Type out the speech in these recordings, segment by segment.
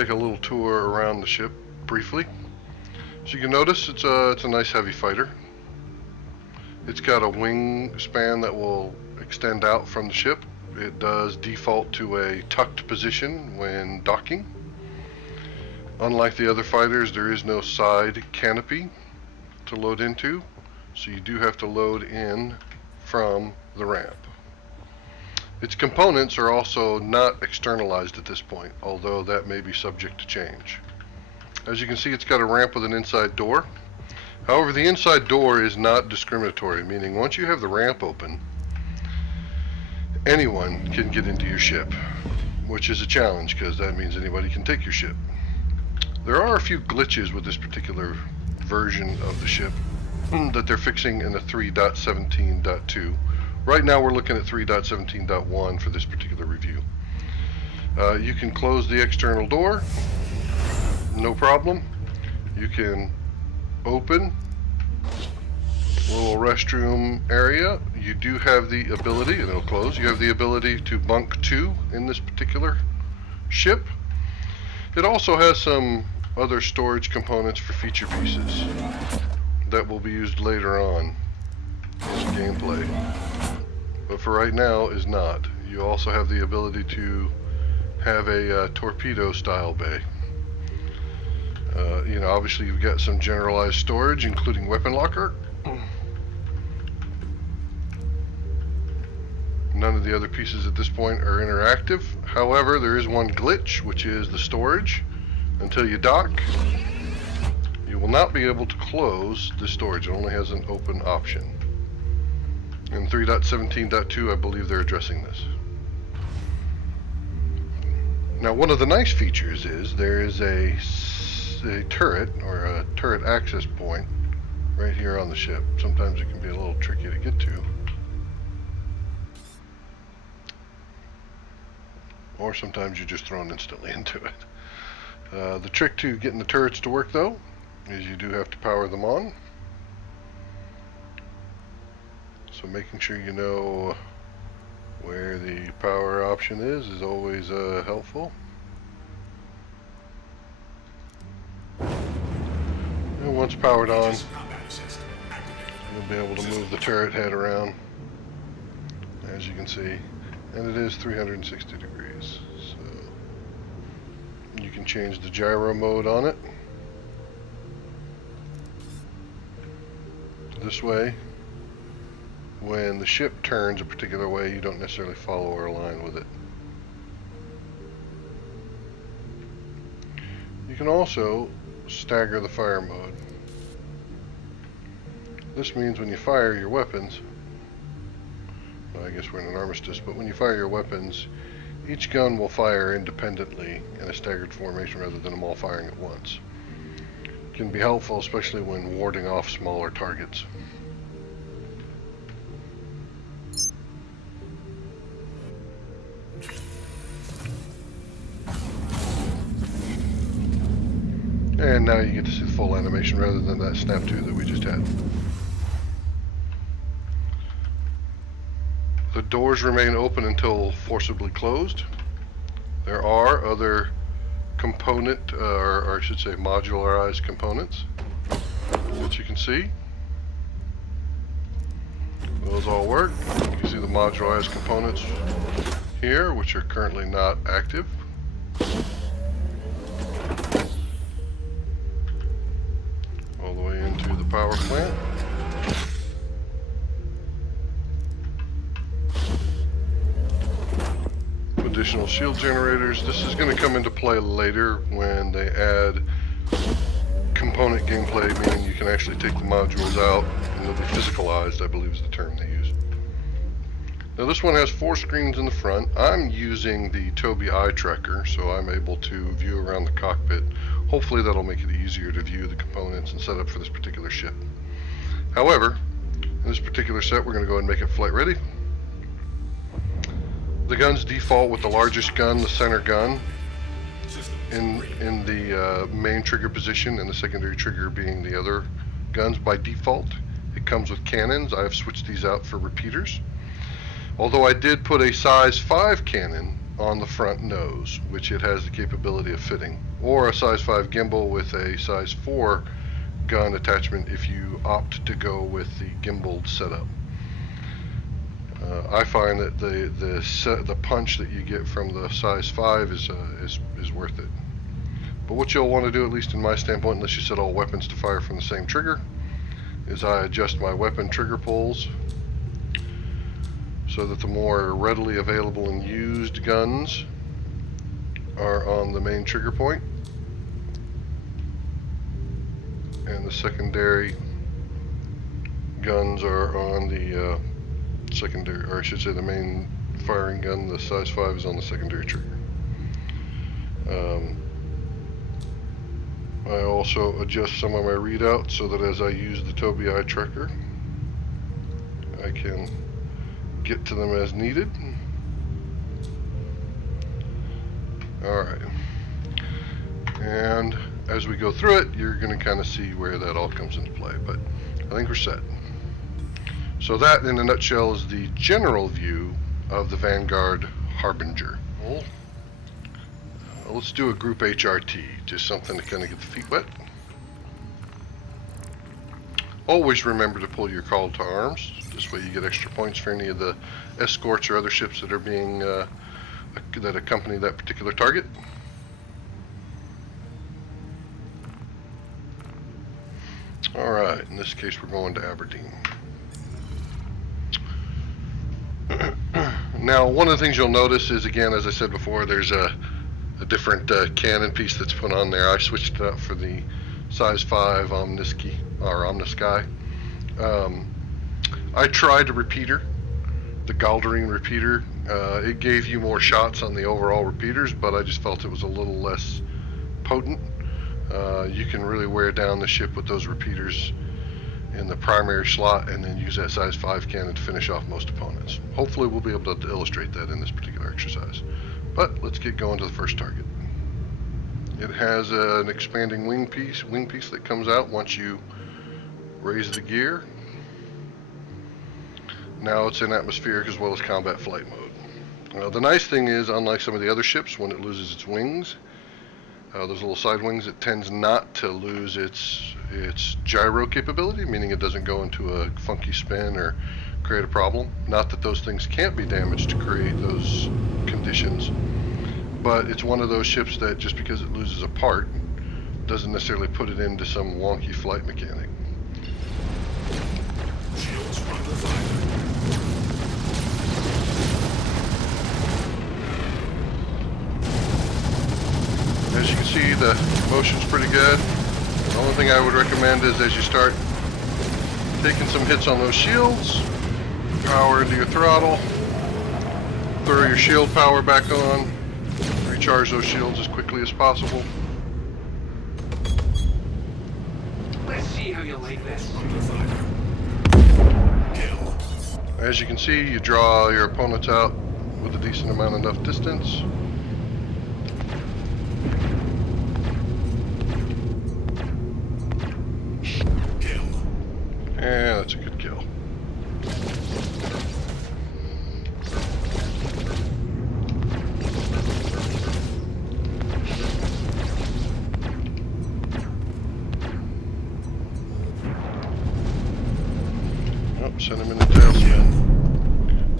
take a little tour around the ship briefly. So you can notice it's a nice heavy fighter. It's got a wingspan that will extend out from the ship. It does default to a tucked position when docking. Unlike the other fighters, there is no side canopy to load into, so you do have to load in from the ramp. Its components are also not externalized at this point, although that may be subject to change. As you can see, it's got a ramp with an inside door. However, the inside door is not discriminatory, meaning once you have the ramp open, anyone can get into your ship, which is a challenge because that means anybody can take your ship. There are a few glitches with this particular version of the ship that they're fixing in the 3.17.2. Right now we're looking at 3.17.1 for this particular review. You can close the external door, no problem. You can open a little restroom area. You do have the ability, and it'll close, you have the ability to bunk 2 in this particular ship. It also has some other storage components for feature pieces that will be used later on in gameplay, but for right now is not. You also have the ability to have a torpedo style bay. You know, obviously you've got some generalized storage, including weapon locker. None of the other pieces at this point are interactive. However, there is one glitch, which is the storage. Until you dock, you will not be able to close the storage. It only has an open option. In 3.17.2, I believe they're addressing this. Now, one of the nice features is there is a turret, or a turret access point, right here on the ship. Sometimes it can be a little tricky to get to. Or sometimes you're just thrown instantly into it. The trick to getting the turrets to work, though, is you do have to power them on. So making sure you know where the power option is always helpful. And once powered on, you'll be able to move the turret head around, as you can see. And it is 360 degrees. So you can change the gyro mode on it. This way, when the ship turns a particular way, you don't necessarily follow or align with it. You can also stagger the fire mode. This means when you fire your weapons, well, I guess we're in an armistice, but when you fire your weapons, each gun will fire independently in a staggered formation rather than them all firing at once. It can be helpful, especially when warding off smaller targets. And now you get to see the full animation rather than that snap to that we just had. The doors remain open until forcibly closed. There are other component, or I should say modularized components, that you can see. Those all work. You can see the modularized components here, which are currently not active. All the way into the power plant. Additional shield generators. This is going to come into play later when they add component gameplay, meaning you can actually take the modules out and they'll be physicalized, I believe is the term they use. Now this one has 4 screens in the front. I'm using the Tobii eye tracker, so I'm able to view around the cockpit. Hopefully that'll make it easier to view the components and set up for this particular ship. However, in this particular set, we're going to go ahead and make it flight ready. The guns default with the largest gun, the center gun, in the main trigger position, and the secondary trigger being the other guns by default. It comes with cannons. I have switched these out for repeaters. Although I did put a size 5 cannon on the front nose, which it has the capability of fitting. or a size 5 gimbal with a size 4 gun attachment if you opt to go with the gimbaled setup. I find that the punch that you get from the size 5 is worth it. But what you'll want to do, at least in my standpoint, unless you set all weapons to fire from the same trigger, is I adjust my weapon trigger pulls so that the more readily available and used guns are on the main trigger point, and the secondary guns are on the secondary, or I should say the main firing gun, the size 5, is on the secondary trigger. I also adjust some of my readouts so that as I use the Tobii eye tracker, I can get to them as needed. Alright. And as we go through it, you're going to kind of see where that all comes into play, but I think we're set. So that, in a nutshell, is the general view of the Vanguard Harbinger. Well, let's do a group HRT, just something to kind of get the feet wet. Always remember to pull your call to arms. This way you get extra points for any of the escorts or other ships that are being that accompany that particular target. Alright, in this case we're going to Aberdeen. Now, one of the things you'll notice is, again, as I said before, there's a different cannon piece that's put on there. I switched it up for the size 5 Omnisky, or Omnisky. I tried a repeater, the Galdering repeater. It gave you more shots on the overall repeaters, but I just felt it was a little less potent. You can really wear down the ship with those repeaters in the primary slot and then use that size 5 cannon to finish off most opponents. Hopefully we'll be able to illustrate that in this particular exercise. But let's get going to the first target. It has an expanding wing piece that comes out once you raise the gear. Now it's in atmospheric as well as combat flight mode. The nice thing is, unlike some of the other ships, when it loses its wings, those little side wings, it tends not to lose its gyro capability, meaning it doesn't go into a funky spin or create a problem. Not that those things can't be damaged to create those conditions, but it's one of those ships that just because it loses a part doesn't necessarily put it into some wonky flight mechanic. Shields under fire. As you can see, the motion's pretty good. The only thing I would recommend is as you start taking some hits on those shields, power into your throttle, throw your shield power back on, recharge those shields as quickly as possible. Let's see how you like this. Under fire. Kill. As you can see, you draw your opponents out with a decent amount enough distance. And that's a good kill. Oh, send him in the tailspin.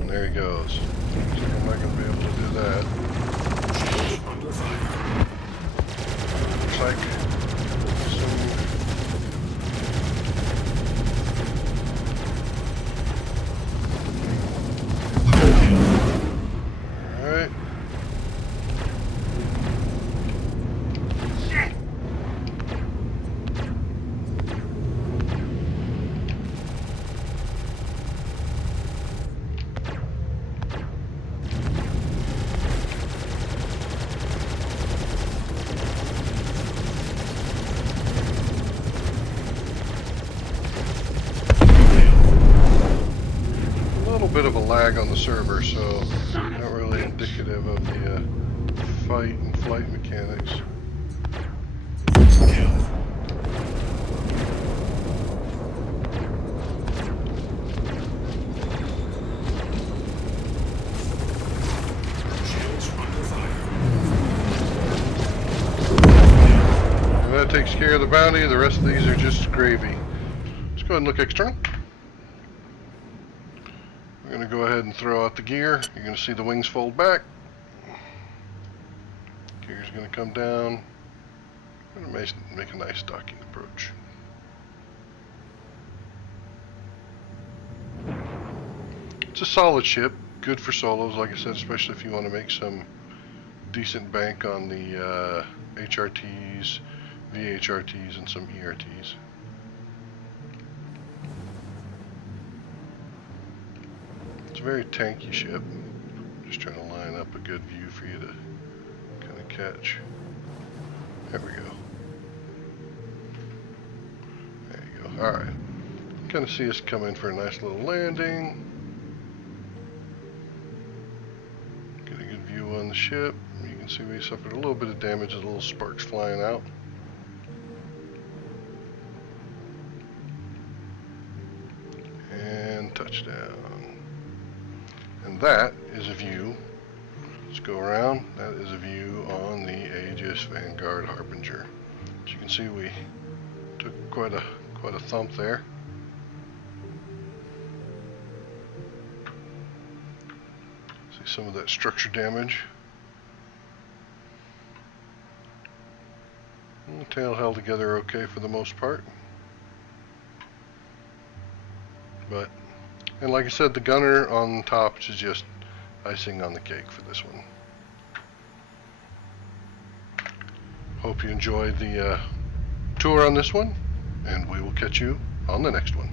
And there he goes. I'm not going to be able to do that. Shields under fire. Looks like Alright. A little bit of a lag on the server, so not really indicative of the fight and flight mechanics. Kill. Shields under fire. takes care of the bounty. The rest of these are just gravy. Let's go ahead and look external. We're going to go ahead and throw out the gear. You're going to see the wings fold back. Gear's going to come down. I'm going to make a nice docking approach. It's a solid ship, good for solos, like I said, especially if you want to make some decent bank on the HRTs, VHRTs, and some ERTs. It's a very tanky ship. Just trying to line up a good view for you to kind of catch. There we go. There you go. Alright. Kind of see us come in for a nice little landing. Get a good view on the ship. You can see we suffered a little bit of damage, a little sparks flying out. And touchdown. And that is a view. Let's go around. That is a view on the Aegis Vanguard Harbinger. As you can see, we took quite a thump there. See some of that structure damage. And the tail held together okay for the most part. And like I said, the gunner on top is just icing on the cake for this one. Hope you enjoyed the tour on this one, and we will catch you on the next one.